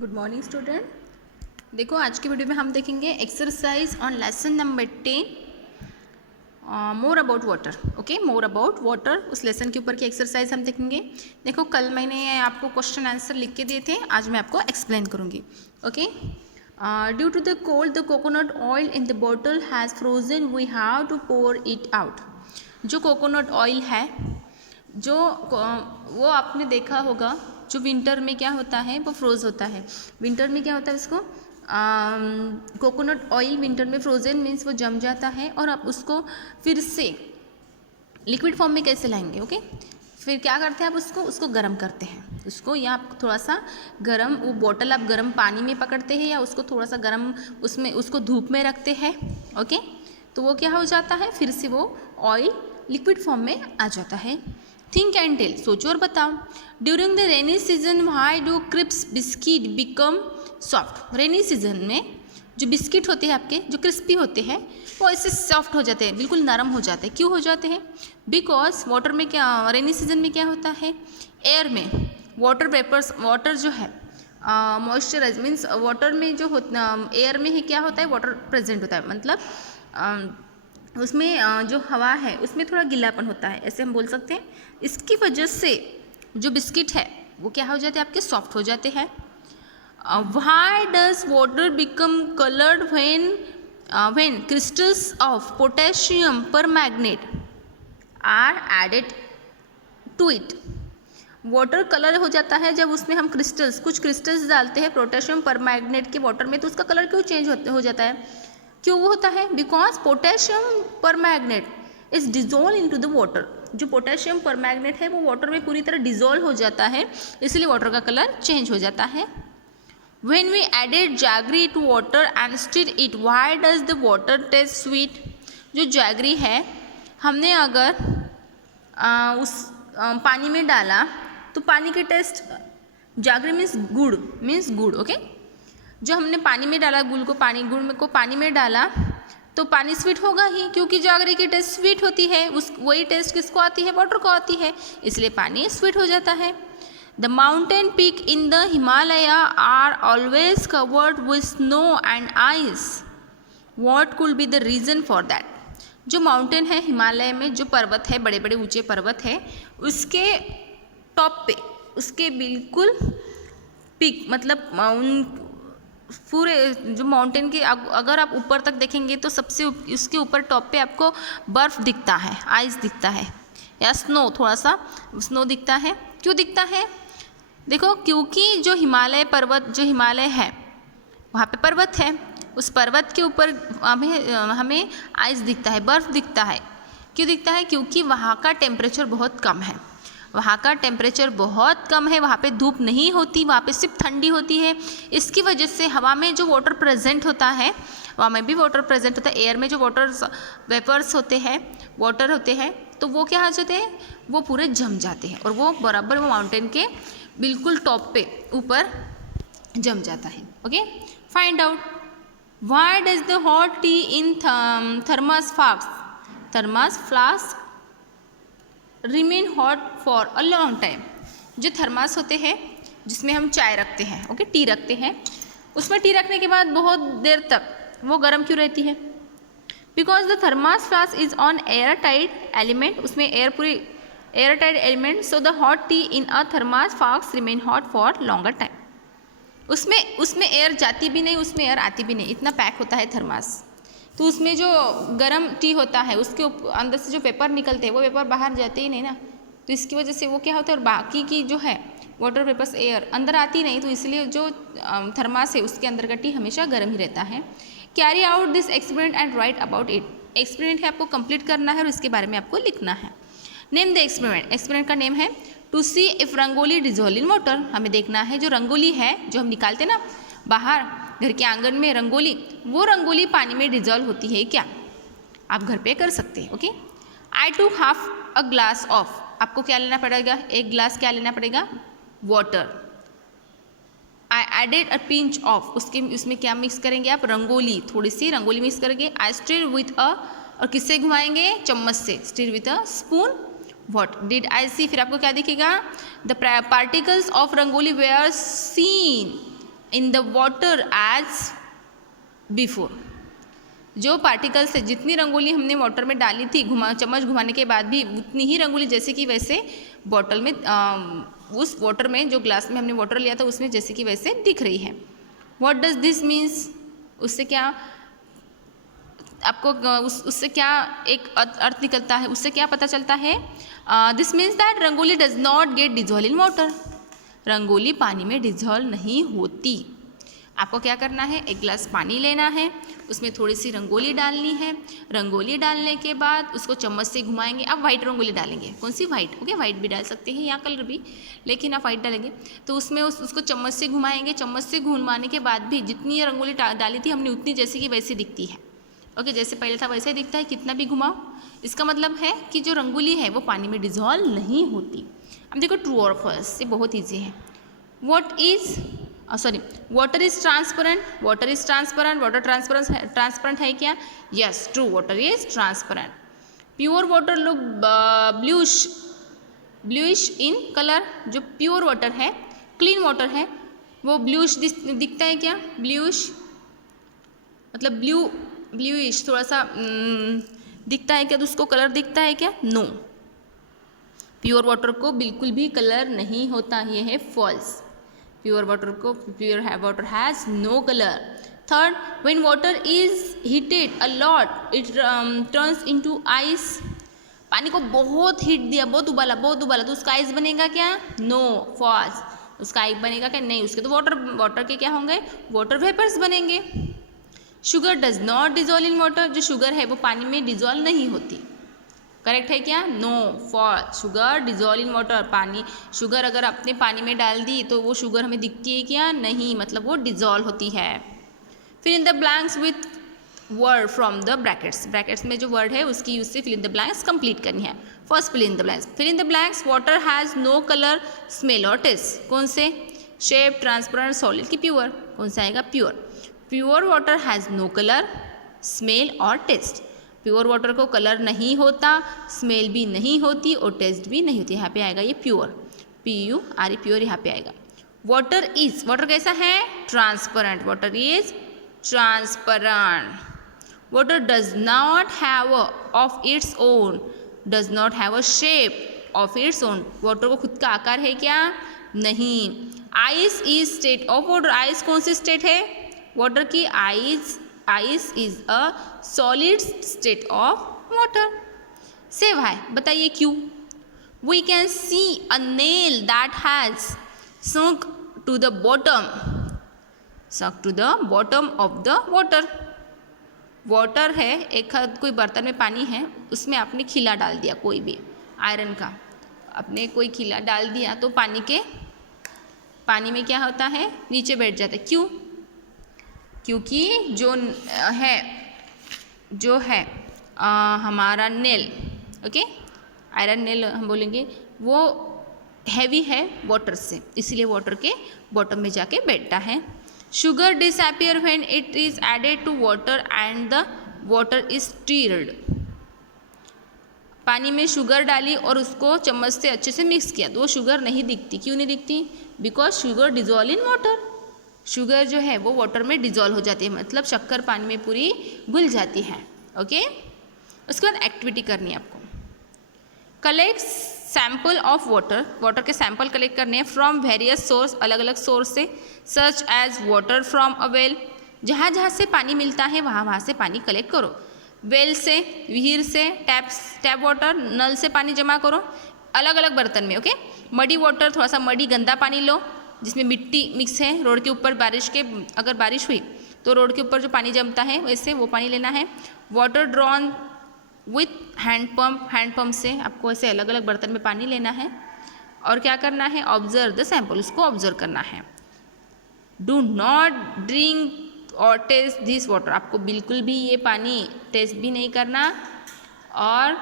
Good morning student. देखो आज की वीडियो में हम देखेंगे exercise on lesson number 10 more about water. Okay, more about water, उस लेसन के ऊपर की एक्सरसाइज हम देखेंगे। देखो कल मैंने आपको क्वेश्चन आंसर लिख के दिए थे, आज मैं आपको एक्सप्लेन करूँगी। Okay, due to the cold the coconut oil in the bottle has frozen, we have to pour it out. जो कोकोनट ऑयल है, जो वो आपने देखा होगा, जो विंटर में क्या होता है वो फ्रोज होता है। विंटर में क्या होता है, उसको कोकोनट ऑयल विंटर में फ्रोजन मीन्स वो जम जाता है और आप उसको फिर से लिक्विड फॉर्म में कैसे लाएंगे। ओके, फिर क्या करते हैं आप उसको गर्म करते हैं उसको, या आप थोड़ा सा गर्म वो बॉटल आप गर्म पानी में पकड़ते हैं या उसको थोड़ा सा गर्म उसमें उसको धूप में रखते हैं। ओके, तो वो क्या हो जाता है, फिर से वो ऑयल लिक्विड फॉर्म में आ जाता है। थिंक एंड टेल, सोचो और बताओ। During the rainy season why do crisps biscuit become soft. Rainy season में जो बिस्किट होते हैं आपके, जो क्रिस्पी होते हैं, वो ऐसे सॉफ्ट हो जाते हैं, बिल्कुल नरम हो जाते हैं। क्यों हो जाते हैं? बिकॉज वाटर में क्या, रेनी सीजन में क्या होता है, एयर में वाटर वेपर्स, वाटर जो है मॉइस्चराइज मीन्स वाटर में जो होता, एयर में ही क्या होता है, वाटर प्रेजेंट होता है। मतलब उसमें जो हवा है उसमें थोड़ा गीलापन होता है, ऐसे हम बोल सकते हैं। इसकी वजह से जो बिस्किट है वो क्या हो जाते हैं, आपके सॉफ्ट हो जाते हैं। Why does water become coloured when crystals of potassium permanganate are added to it. Water colour हो जाता है जब उसमें हम क्रिस्टल्स, कुछ क्रिस्टल्स डालते हैं पोटेशियम परमैंगनेट के वाटर में, तो उसका कलर क्यों चेंज हो जाता है? क्यों वो होता है? Because potassium permanganate is dissolve into the water. जो पोटेशियम परमैंगनेट है वो वाटर में पूरी तरह डिजोल्व हो जाता है, इसलिए वाटर का कलर चेंज हो जाता है। When we added jaggery to water and stirred it, why does the water taste sweet? जो जैगरी है हमने अगर उस पानी में डाला तो पानी के टेस्ट, जैगरी मीन्स गुड़। ओके, जो हमने पानी में डाला गुड़ को पानी में डाला तो पानी स्वीट होगा ही, क्योंकि जैगरी की टेस्ट स्वीट होती है। वही टेस्ट किसको आती है, वाटर को आती है, इसलिए पानी स्वीट हो जाता है। The mountain peak in the Himalaya are always covered with snow and ice, what could be the reason for that. जो माउंटेन है हिमालय में, जो पर्वत है, बड़े बड़े ऊंचे पर्वत है, उसके टॉप पे, उसके बिल्कुल पीक मतलब पूरे जो माउंटेन के अगर आप ऊपर तक देखेंगे तो सबसे उसके ऊपर टॉप पे आपको बर्फ़ दिखता है, आइस दिखता है, या स्नो, थोड़ा सा स्नो दिखता है। क्यों दिखता है? देखो, क्योंकि जो हिमालय पर्वत, जो हिमालय है वहाँ पे पर्वत है, उस पर्वत के ऊपर हमें आइस दिखता है, बर्फ़ दिखता है। क्यों दिखता है? क्योंकि वहाँ का टेम्परेचर बहुत कम है, वहाँ का टेम्परेचर बहुत कम है, वहाँ पे धूप नहीं होती, वहाँ पे सिर्फ ठंडी होती है। इसकी वजह से हवा में जो वाटर प्रेजेंट होता है, हवा में भी वाटर प्रेजेंट होता है, एयर में जो वाटर वेपर्स होते हैं, वाटर होते हैं, तो वो क्या हो जाते हैं, वो पूरे जम जाते हैं और वो बराबर वो माउंटेन के बिल्कुल टॉप पे ऊपर जम जाता है। Okay, find out why does the hot T in thermos flask remain hot for a long time. जो थर्मास होते हैं जिसमें हम चाय रखते हैं, ओके, टी रखते हैं, उसमें टी रखने के बाद बहुत देर तक वो गर्म क्यों रहती है? Because the thermos flask is on air tight element, उसमें एयर पूरी air tight element, so the hot T in a thermos flask remain hot for longer time. उसमें एयर जाती भी नहीं, उसमें एयर आती भी नहीं, इतना पैक होता है थर्मास। तो उसमें जो गर्म टी होता है उसके अंदर से जो पेपर निकलते हैं वो पेपर बाहर जाते ही नहीं ना, तो इसकी वजह से वो क्या होता है, और बाकी की जो है वाटर वेपर्स, एयर अंदर आती नहीं, तो इसलिए जो थर्मास है उसके अंदर का टी हमेशा गर्म ही रहता है। Carry out this experiment and right about it. Experiment है, आपको कंप्लीट करना है और इसके बारे में आपको लिखना है। Name the experiment. एक्सपेरिमेंट का नेम है to see if rangoli dissolve in water. हमें देखना है जो रंगोली है, जो हम निकालते ना बाहर घर के आंगन में रंगोली, वो रंगोली पानी में डिजोल्व होती है क्या? आप घर पे कर सकते हैं। Okay, I to half a glass of, आपको क्या लेना पड़ेगा, एक ग्लास क्या लेना पड़ेगा, water. I added a pinch of, उसमें क्या मिक्स करेंगे आप, रंगोली, थोड़ी सी रंगोली मिक्स करेंगे। आई स्टिर विथ अ, और किससे घुमाएंगे, चम्मच से, stir with a spoon. What did I see, फिर आपको क्या दिखेगा, the particles of rangoli were seen in the water as before. जो पार्टिकल्स है, जितनी रंगोली हमने वाटर में डाली थी, चम्मच घुमाने के बाद भी उतनी ही रंगोली जैसे कि वैसे बॉटल में उस वाटर में, जो ग्लास में हमने वाटर लिया था उसमें जैसे कि वैसे दिख रही है। What does this means? उससे क्या आपको उससे क्या एक अर्थ निकलता है, उससे क्या पता चलता है? This means that rangoli does not gate dissolve in water. Rangoli पानी में डिजॉल्व नहीं होती। आपको क्या करना है, एक गिलास पानी लेना है, उसमें थोड़ी सी रंगोली डालनी है। रंगोली डालने के बाद उसको चम्मच से घुमाएंगे। आप वाइट रंगोली डालेंगे, कौन सी? वाइट। ओके, वाइट भी डाल सकते हैं या कलर भी, लेकिन आप वाइट डालेंगे। तो उसमें उसको चम्मच से घुमाएंगे। चम्मच से घुमाने के बाद भी जितनी रंगोली डाली थी हमने उतनी जैसी कि वैसी दिखती है। ओके, जैसे पहले था वैसे ही दिखता है, कितना भी घुमाओ। इसका मतलब है कि जो रंगोली है वो पानी में डिजॉल्व नहीं होती। अब देखो ट्रू और फॉल्स, ये बहुत ईजी है। Water is transparent. Water is transparent. Water transparent है क्या? Yes, true, water is transparent. Pure water look bluish in colour. जो प्योर वाटर है, क्लीन वाटर है, वो ब्लूइश दिखता है क्या? ब्लूइश मतलब ब्लूइश थोड़ा सा दिखता है क्या? तो उसको कलर दिखता है क्या? नो। प्योर वाटर को बिल्कुल भी कलर नहीं होता, ये है false. Pure water has no colour. Third, when water is heated a lot it turns into ice. पानी को बहुत हीट दिया, बहुत उबाला, तो उसका आइस बनेगा क्या? No, false. उसका आइस बनेगा क्या? नहीं, उसके तो वाटर के क्या होंगे? वाटर वेपर्स बनेंगे। Sugar does not dissolve in water. जो शुगर है वो पानी में डिजॉल्व नहीं होती। करेक्ट है क्या? No, false. Sugar dissolve in water. Sugar अगर आपने पानी में डाल दी तो वो शुगर हमें दिखती है क्या? नहीं, मतलब वो डिजॉल्व होती है। फिर in the blanks with word from the brackets. Brackets में जो वर्ड है उसकी यूज से fill in the blanks complete करनी है। First fill in the blanks. Fill in the blanks, water has no colour, smell और टेस्ट। कौन से? शेप, ट्रांसपेरेंट, सॉलिड की प्योर? कौन सा आएगा? Pure. Pure water has no colour, smell और टेस्ट। प्योर वाटर को कलर नहीं होता, स्मेल भी नहीं होती और टेस्ट भी नहीं होती। यहाँ पे आएगा ये प्योर, PURE, प्योर यहाँ पे आएगा। वाटर कैसा है? Transparent. Water is transparent. Water does not have of its own, does not have a shape of its own. Water को खुद का आकार है क्या? नहीं। Ice is state of water. Ice कौन सी स्टेट है वाटर की? Ice is a solid state of water. सेव है, बताइए क्यों? We can see a nail that has sunk to the bottom of the water। Water है, एक कोई बर्तन में पानी है, उसमें आपने खिला डाल दिया, कोई भी आयरन का आपने कोई खिला डाल दिया तो पानी में क्या होता है? नीचे बैठ जाता है। क्यों? क्योंकि जो है हमारा नेल, ओके, आयरन नेल हम बोलेंगे, वो हैवी है वाटर से, इसलिए वाटर के बॉटम में जाके बैठता है। Sugar disappear when it is added to water and the water is stirred. पानी में शुगर डाली और उसको चम्मच से अच्छे से मिक्स किया तो वो शुगर नहीं दिखती। क्यों नहीं दिखती? Because sugar dissolve in water. Sugar जो है वो वाटर में डिजॉल्व हो जाती है, मतलब शक्कर पानी में पूरी घुल जाती है। ओके, उसके बाद एक्टिविटी करनी है आपको। कलेक्ट सैम्पल ऑफ वाटर के सैंपल कलेक्ट करने हैं फ्रॉम वेरियस सोर्स, अलग अलग सोर्स से, such as water from a well. जहाँ जहाँ से पानी मिलता है वहाँ वहाँ से पानी कलेक्ट करो। वेल से, विहीर से, टैप वाटर, नल से पानी जमा करो अलग अलग बर्तन में। ओके, मडी वाटर, थोड़ा सा मडी गंदा पानी लो जिसमें मिट्टी मिक्स है। रोड के ऊपर अगर बारिश हुई तो रोड के ऊपर जो पानी जमता है वैसे वो पानी लेना है। वाटर ड्रॉन विथ हैंडपम्प से आपको ऐसे अलग अलग बर्तन में पानी लेना है। और क्या करना है? ऑब्जर्व द सैंपल, उसको ऑब्जर्व करना है। डू नॉट ड्रिंक और टेस्ट दिस वाटर। आपको बिल्कुल भी ये पानी टेस्ट भी नहीं करना और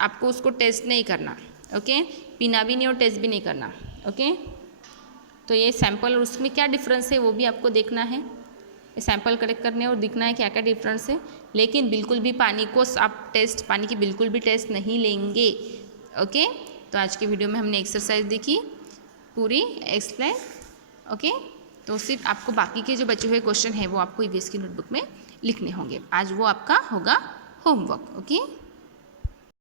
आपको उसको टेस्ट नहीं करना। ओके, पीना भी नहीं और टेस्ट भी नहीं करना। ओके, तो ये सैंपल और उसमें क्या डिफरेंस है वो भी आपको देखना है। ये सैंपल कलेक्ट करने और दिखना है क्या क्या डिफरेंस है, लेकिन बिल्कुल भी पानी को आप पानी की बिल्कुल भी टेस्ट नहीं लेंगे। ओके, तो आज की वीडियो में हमने एक्सरसाइज देखी, पूरी एक्सप्लेन। ओके, तो सिर्फ आपको बाकी के जो बचे हुए क्वेश्चन हैं वो आपको ईवीएस की नोटबुक में लिखने होंगे। आज वो आपका होगा होमवर्क। ओके।